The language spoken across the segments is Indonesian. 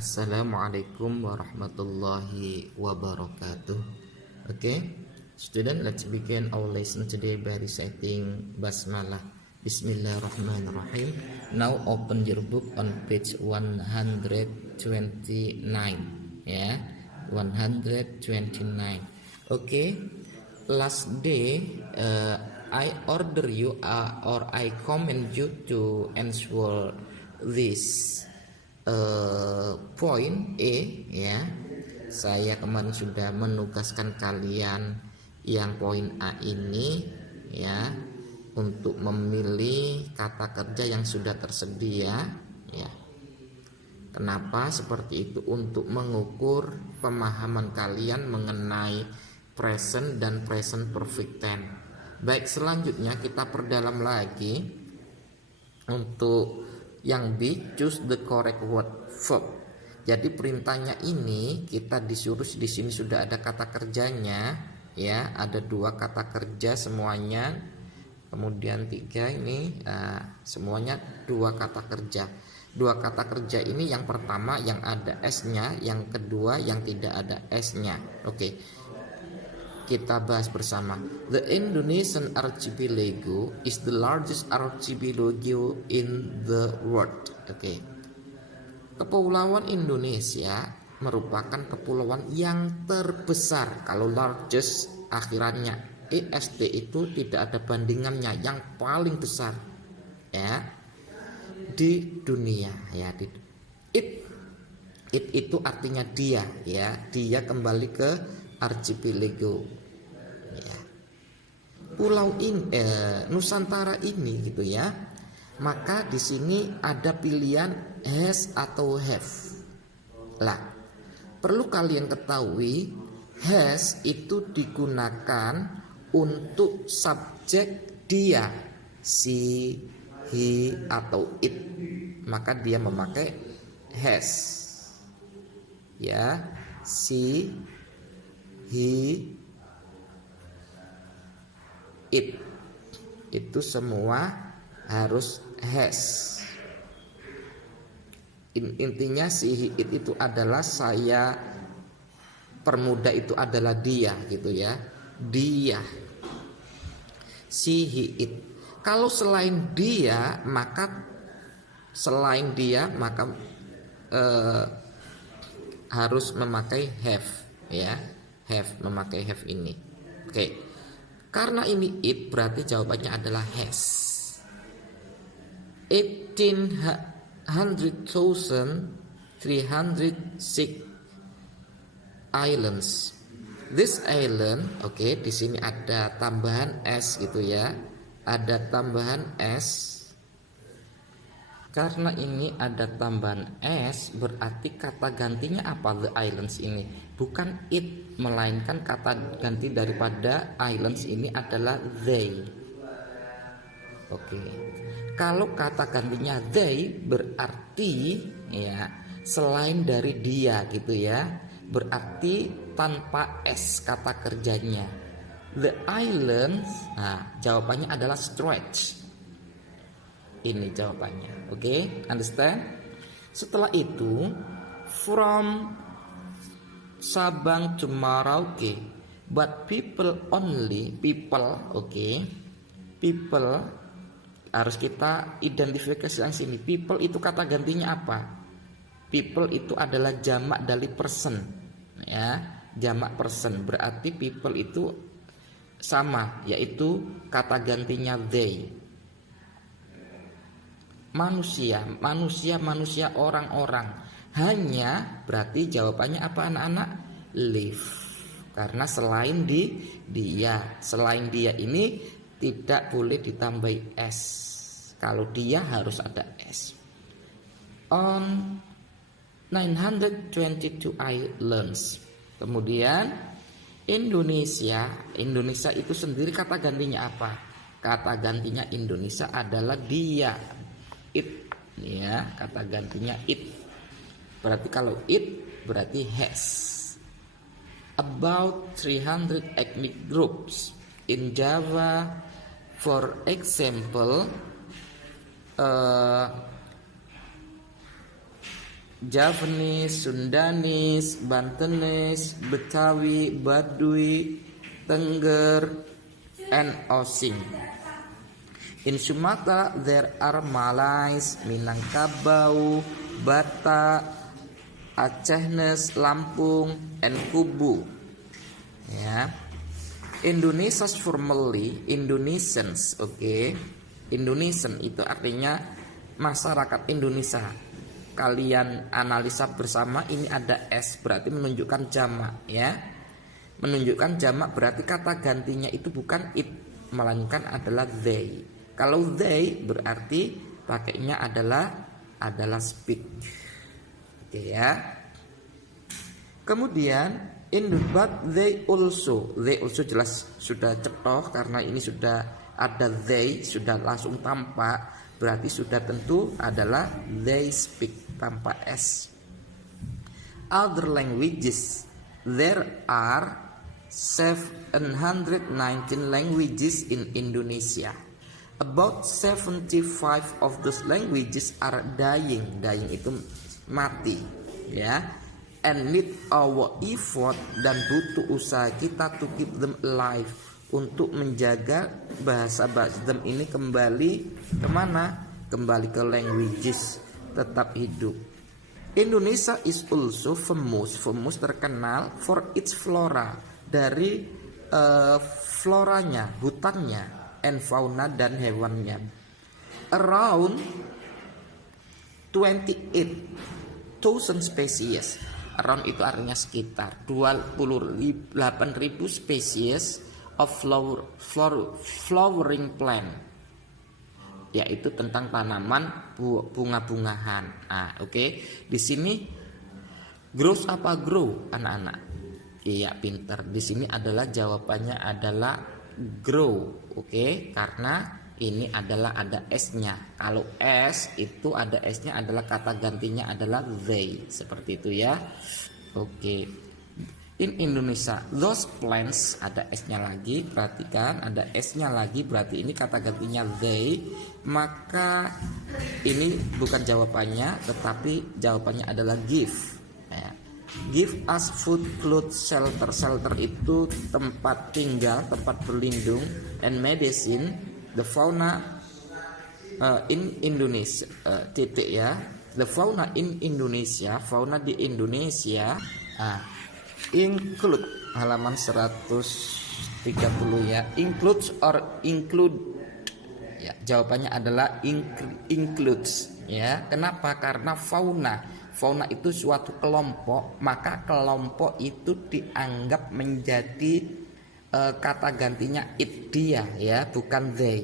Assalamualaikum warahmatullahi wabarakatuh. Okay, student, let's begin our lesson today by reciting Basmalah. Bismillahirrahmanirrahim. Now open your book on page 129. Ya, 129. Okay, last day I order you or I command you to answer this point A, ya. Saya kemarin sudah menugaskan kalian yang poin A ini, ya, untuk memilih kata kerja yang sudah tersedia, ya. Kenapa seperti itu? Untuk mengukur pemahaman kalian mengenai present dan present perfect tense. Baik, selanjutnya kita perdalam lagi untuk yang B, choose the correct word verb. Jadi perintahnya ini kita disuruh, di sini sudah ada kata kerjanya, ya, ada 2 kata kerja semuanya, kemudian 3 ini semuanya 2 kata kerja. 2 kata kerja ini yang pertama yang ada S-nya, yang kedua yang tidak ada S-nya. Oke. Kita bahas bersama. The Indonesian archipelago is the largest archipelago in the world. Oke. Kepulauan Indonesia merupakan kepulauan yang terbesar. Kalau largest akhirannya est itu tidak ada bandingannya, yang paling besar, ya, di dunia, ya. It itu artinya dia, ya. Dia kembali ke archipelago. Ya. Pulau Nusantara ini, gitu ya. Maka di sini ada pilihan has atau have. Lah, perlu kalian ketahui has itu digunakan untuk subjek dia, si, he atau it. Maka dia memakai has. Ya, si, he, it. Itu semua harus has. Intinya si, he, it itu adalah saya permudah, itu adalah dia, gitu ya. Dia. Si, he, it. Kalau selain dia maka harus memakai have, ya. Have, memakai have ini. Oke. Karena ini it, berarti jawabannya adalah has. 18,306 islands. This island, oke, di sini ada tambahan s, gitu ya. Ada tambahan s. Karena ini ada tambahan s, berarti kata gantinya apa the islands ini? Bukan it, melainkan kata ganti daripada islands ini adalah they. Oke. Kalau kata gantinya they, berarti, ya, selain dari dia, gitu ya. Berarti tanpa s kata kerjanya. The islands, nah, jawabannya adalah stretch. Ini jawabannya. Oke, understand? Setelah itu, from Sabang to Merauke, but people only, people, oke. People harus kita identifikasi yang sini. People itu kata gantinya apa? People itu adalah jamak dari person, ya. Jamak person, berarti people itu sama, yaitu kata gantinya they. Manusia, orang-orang. Hanya, berarti jawabannya apa anak-anak? Live. Karena selain dia, selain dia ini tidak boleh ditambahi s. Kalau dia harus ada s. On 922 islands. Kemudian Indonesia itu sendiri kata gantinya apa? Kata gantinya Indonesia adalah dia. It, ya, kata gantinya it. Berarti kalau it berarti has. About 300 ethnic groups in Java, for example, Javanese, Sundanese, Bantenese, Betawi, Baduy, Tengger, and Osing. In Sumatra there are Malays, Minangkabau, Batak, Acehnes, Lampung, and Kubu. Ya. Indonesians formally Indonesians, oke. Indonesian itu artinya masyarakat Indonesia. Kalian analisa bersama, ini ada S berarti menunjukkan jamak ya. Menunjukkan jamak berarti kata gantinya itu bukan it melainkan adalah they. Kalau they berarti pakainya adalah speak. Oke ya. Kemudian but they also jelas sudah cetoh karena ini sudah ada they, sudah langsung tampak, berarti sudah tentu adalah they speak tanpa s. Other languages, there are 719 languages in Indonesia. About 75 of those languages are dying. Dying itu mati ya. And need our effort, dan butuh usaha kita to keep them alive, untuk menjaga bahasa-bahasa them ini kembali kemana? Kembali ke languages, tetap hidup. Indonesia is also famous terkenal for its flora, dari floranya, hutannya, and fauna dan hewannya. Around 28,000 species. Around itu artinya sekitar 28.000 spesies of flowering plant, yaitu tentang tanaman bunga-bungahan. Oke. Di sini grows apa grow anak-anak? Iya, pinter. Di sini adalah jawabannya adalah grow. Oke, karena ini adalah ada S-nya. Kalau S itu ada S-nya adalah kata gantinya adalah they. Seperti itu ya. Oke. In Indonesia, those plants ada S-nya lagi. Perhatikan ada S-nya lagi, berarti ini kata gantinya they. Maka ini bukan jawabannya, tetapi jawabannya adalah give. Give us food, clothes, shelter. Shelter itu tempat tinggal, tempat berlindung, and medicine. The fauna in Indonesia, titik ya. The fauna in Indonesia, fauna di Indonesia, include, halaman 130 ya. Includes or include, ya jawabannya adalah includes ya. Kenapa? Karena fauna itu suatu kelompok, maka kelompok itu dianggap menjadi kata gantinya it, dia ya, bukan they.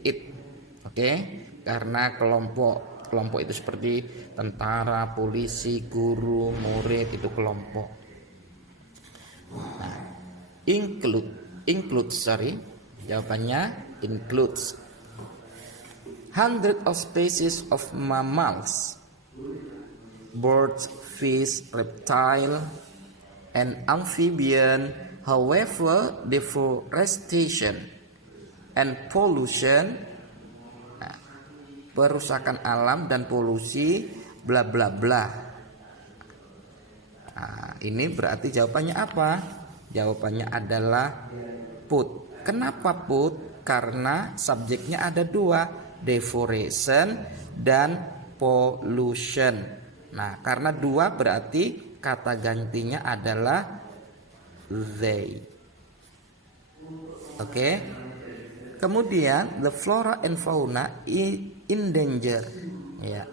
It. Oke. Karena kelompok itu seperti tentara, polisi, guru, murid, itu kelompok. Includes, jawabannya includes 100 of species of mammals, birds, fish, reptile, and amphibian. However, deforestation and pollution, perusakan alam dan polusi, bla bla bla. Ini berarti jawabannya apa? Jawabannya adalah put. Kenapa put? Karena subjeknya ada dua, deforestation dan pollution. Nah, karena dua berarti kata gantinya adalah they. Oke. Kemudian the flora and fauna in danger. Ya.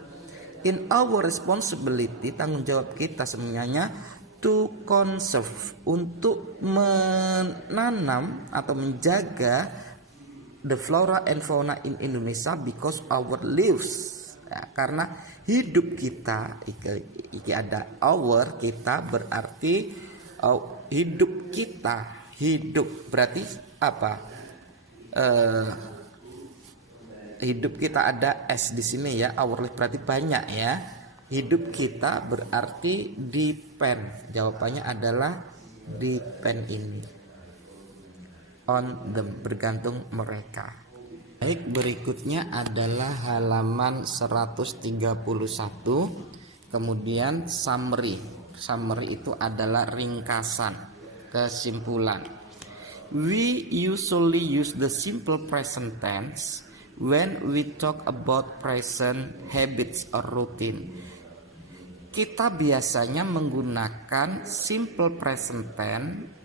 In our responsibility, tanggung jawab kita sebenarnya to conserve, untuk menanam atau menjaga the flora and fauna in Indonesia because our lives. Ya, karena hidup kita, iki ada our, kita berarti hidup kita, hidup berarti apa? Hidup kita ada S di sini ya, our life berarti banyak ya. Hidup kita berarti depend. Jawabannya adalah depend ini. On them, bergantung mereka. Baik, berikutnya adalah halaman 131. Kemudian summary. Summary itu adalah ringkasan, kesimpulan. We usually use the simple present tense when we talk about present habits or routine. Kita biasanya menggunakan simple present tense.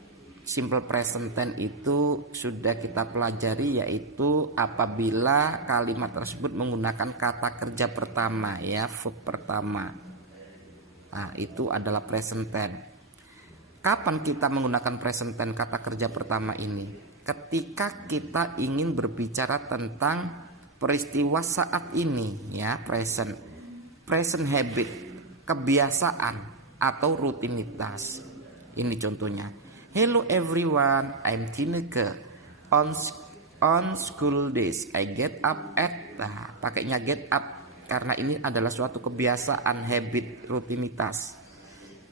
Simple present tense itu sudah kita pelajari, yaitu apabila kalimat tersebut menggunakan kata kerja pertama, ya, verb pertama. Nah, itu adalah present tense. Kapan kita menggunakan present tense kata kerja pertama ini? Ketika kita ingin berbicara tentang peristiwa saat ini, ya, present habit, kebiasaan atau rutinitas. Ini contohnya. Hello everyone, I'm Tineke. On school days I get up at, pakainya get up karena ini adalah suatu kebiasaan, habit, rutinitas.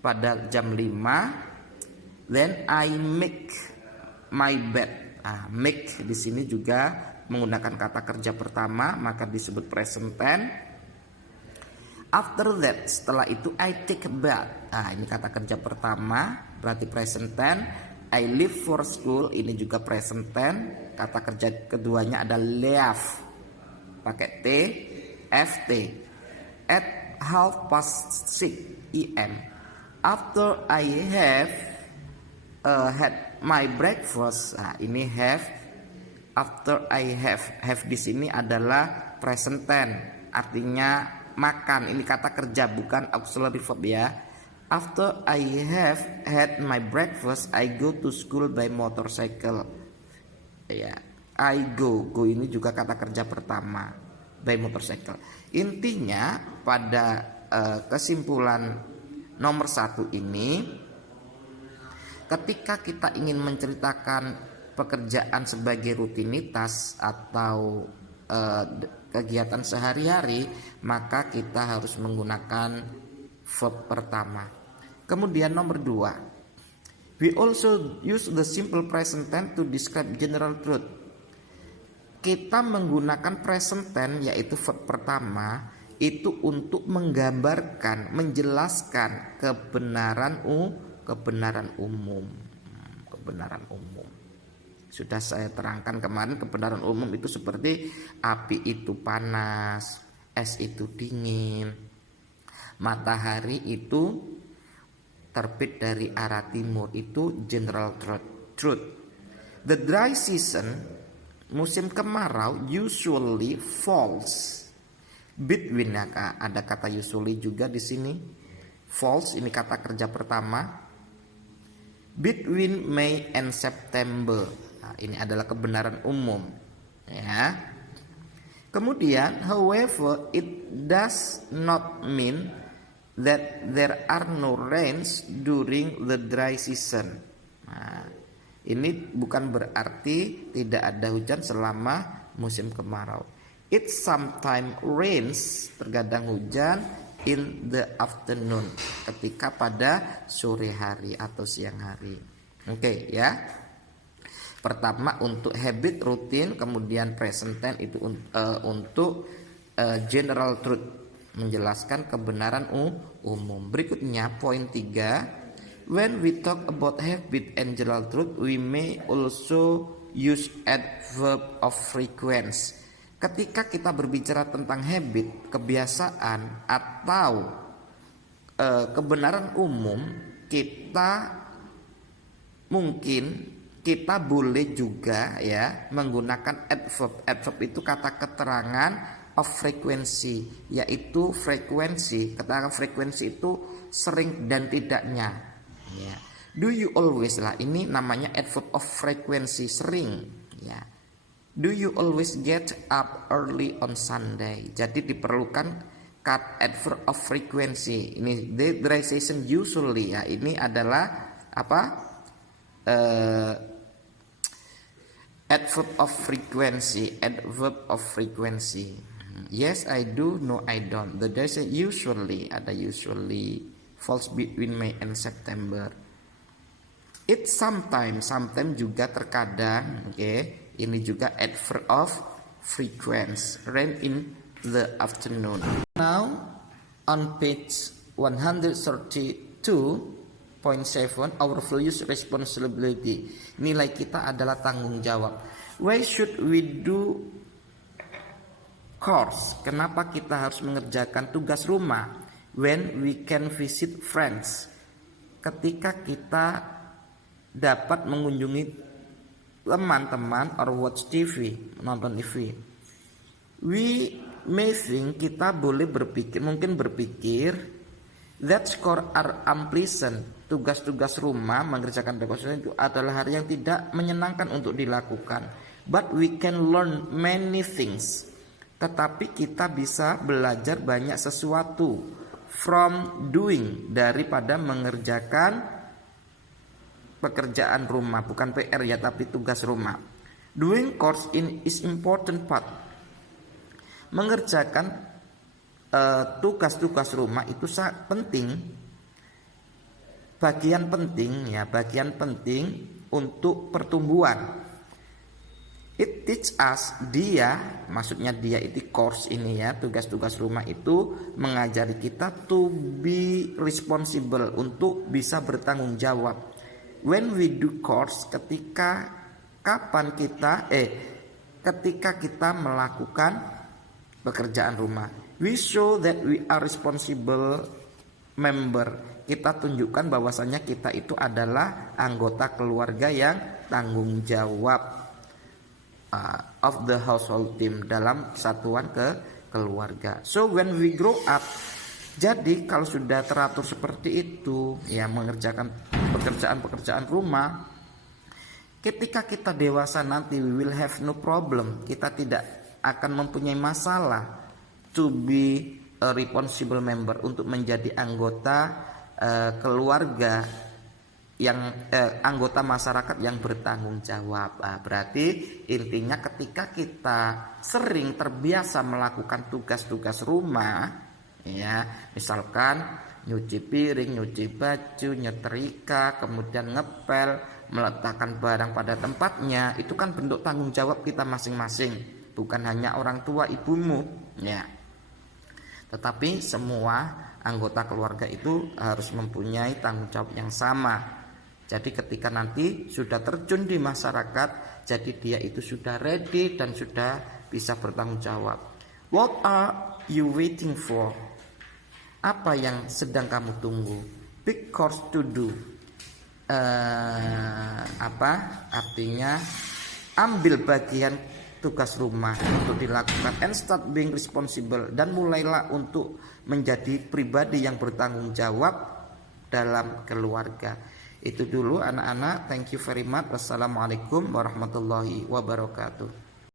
Pada jam 5, then I make my bed. Make di sini juga menggunakan kata kerja pertama, maka disebut present tense. After that, setelah itu I take a bath. Ini kata kerja pertama, berarti present tense. I leave for school, ini juga present tense. Kata kerja keduanya ada leave, pakai T, FT. At 6:30 AM. After I have had my breakfast. Ini have. After I have di sini adalah present tense, artinya makan. Ini kata kerja, bukan auxiliary verb, ya. After I have had my breakfast, I go to school by motorcycle. Ya, I go ini juga kata kerja pertama, by motorcycle. Intinya pada kesimpulan nomor 1 ini, ketika kita ingin menceritakan pekerjaan sebagai rutinitas atau kegiatan sehari-hari, maka kita harus menggunakan verb pertama. Kemudian nomor 2, we also use the simple present tense to describe general truth. Kita menggunakan present tense, yaitu verb pertama, itu untuk menggambarkan, menjelaskan kebenaran umum. Kebenaran umum sudah saya terangkan kemarin. Kebenaran umum itu seperti api itu panas, es itu dingin, matahari itu terbit dari arah timur, itu general truth. The dry season, musim kemarau, usually falls between, ada kata usually juga di sini. Falls ini kata kerja pertama, between May and September. Ini adalah kebenaran umum, ya. Kemudian, however, it does not mean that there are no rains during the dry season. Ini bukan berarti tidak ada hujan selama musim kemarau. It sometimes rains, terkadang hujan, in the afternoon, ketika pada sore hari atau siang hari. Oke, ya. Pertama untuk habit, rutin, kemudian present tense itu untuk general truth, menjelaskan kebenaran umum. Berikutnya poin 3, when we talk about habit and general truth, we may also use adverb of frequency. Ketika kita berbicara tentang habit, kebiasaan atau kebenaran umum, kita boleh juga, ya, menggunakan adverb. Adverb itu kata keterangan of frequency, yaitu frekuensi. Keterangan frekuensi itu sering dan tidaknya, ya. Do you always, ini namanya adverb of frequency, sering, ya. Do you always get up early on Sunday? Jadi diperlukan adverb of frequency. Ini the dry season usually, ya. Ini adalah apa? Adverb of frequency. Adverb of frequency. Yes, I do. No, I don't. The dry season usually, ada usually, falls between May and September. It sometimes juga terkadang. Oke. Ini juga adverb of frequency. Rain in the afternoon. Now on page 132.7, our values responsibility. Nilai kita adalah tanggung jawab. Why should we do chores? Kenapa kita harus mengerjakan tugas rumah? When we can visit friends. Ketika kita dapat mengunjungi teman-teman or watch TV, nonton TV. We may think, kita boleh berpikir, mungkin berpikir, that chores are unpleasant. Tugas-tugas rumah, mengerjakan tugas rumah itu adalah hal yang tidak menyenangkan untuk dilakukan. But we can learn many things. Tetapi kita bisa belajar banyak sesuatu from doing, daripada mengerjakan pekerjaan rumah, bukan PR ya, tapi tugas rumah. Doing chores is important part. Mengerjakan tugas-tugas rumah itu sangat penting, bagian penting untuk pertumbuhan. It teach us, maksudnya dia itu course ini ya, tugas-tugas rumah itu mengajari kita to be responsible, untuk bisa bertanggung jawab. When we do course, ketika kita melakukan pekerjaan rumah, we show that we are responsible member. Kita tunjukkan bahwasanya kita itu adalah anggota keluarga yang tanggung jawab of the household team, dalam satuan keluarga. So when we grow up, jadi kalau sudah teratur seperti itu ya, mengerjakan pekerjaan rumah, ketika kita dewasa nanti, we will have no problem. Kita tidak akan mempunyai masalah to be a responsible member, untuk menjadi anggota keluarga yang anggota masyarakat yang bertanggung jawab. Berarti intinya ketika kita sering terbiasa melakukan tugas-tugas rumah ya, misalkan nyuci piring, nyuci baju, nyetrika, kemudian ngepel, meletakkan barang pada tempatnya, itu kan bentuk tanggung jawab kita masing-masing, bukan hanya orang tua ibumu ya, tetapi semua anggota keluarga itu harus mempunyai tanggung jawab yang sama. Jadi ketika nanti sudah terjun di masyarakat, jadi dia itu sudah ready dan sudah bisa bertanggung jawab. What are you waiting for? Apa yang sedang kamu tunggu? Big course to do. Artinya ambil bagian tugas rumah untuk dilakukan, and start being responsible, dan mulailah untuk menjadi pribadi yang bertanggung jawab dalam keluarga. Itu dulu anak-anak, thank you very much. Wassalamualaikum warahmatullahi wabarakatuh.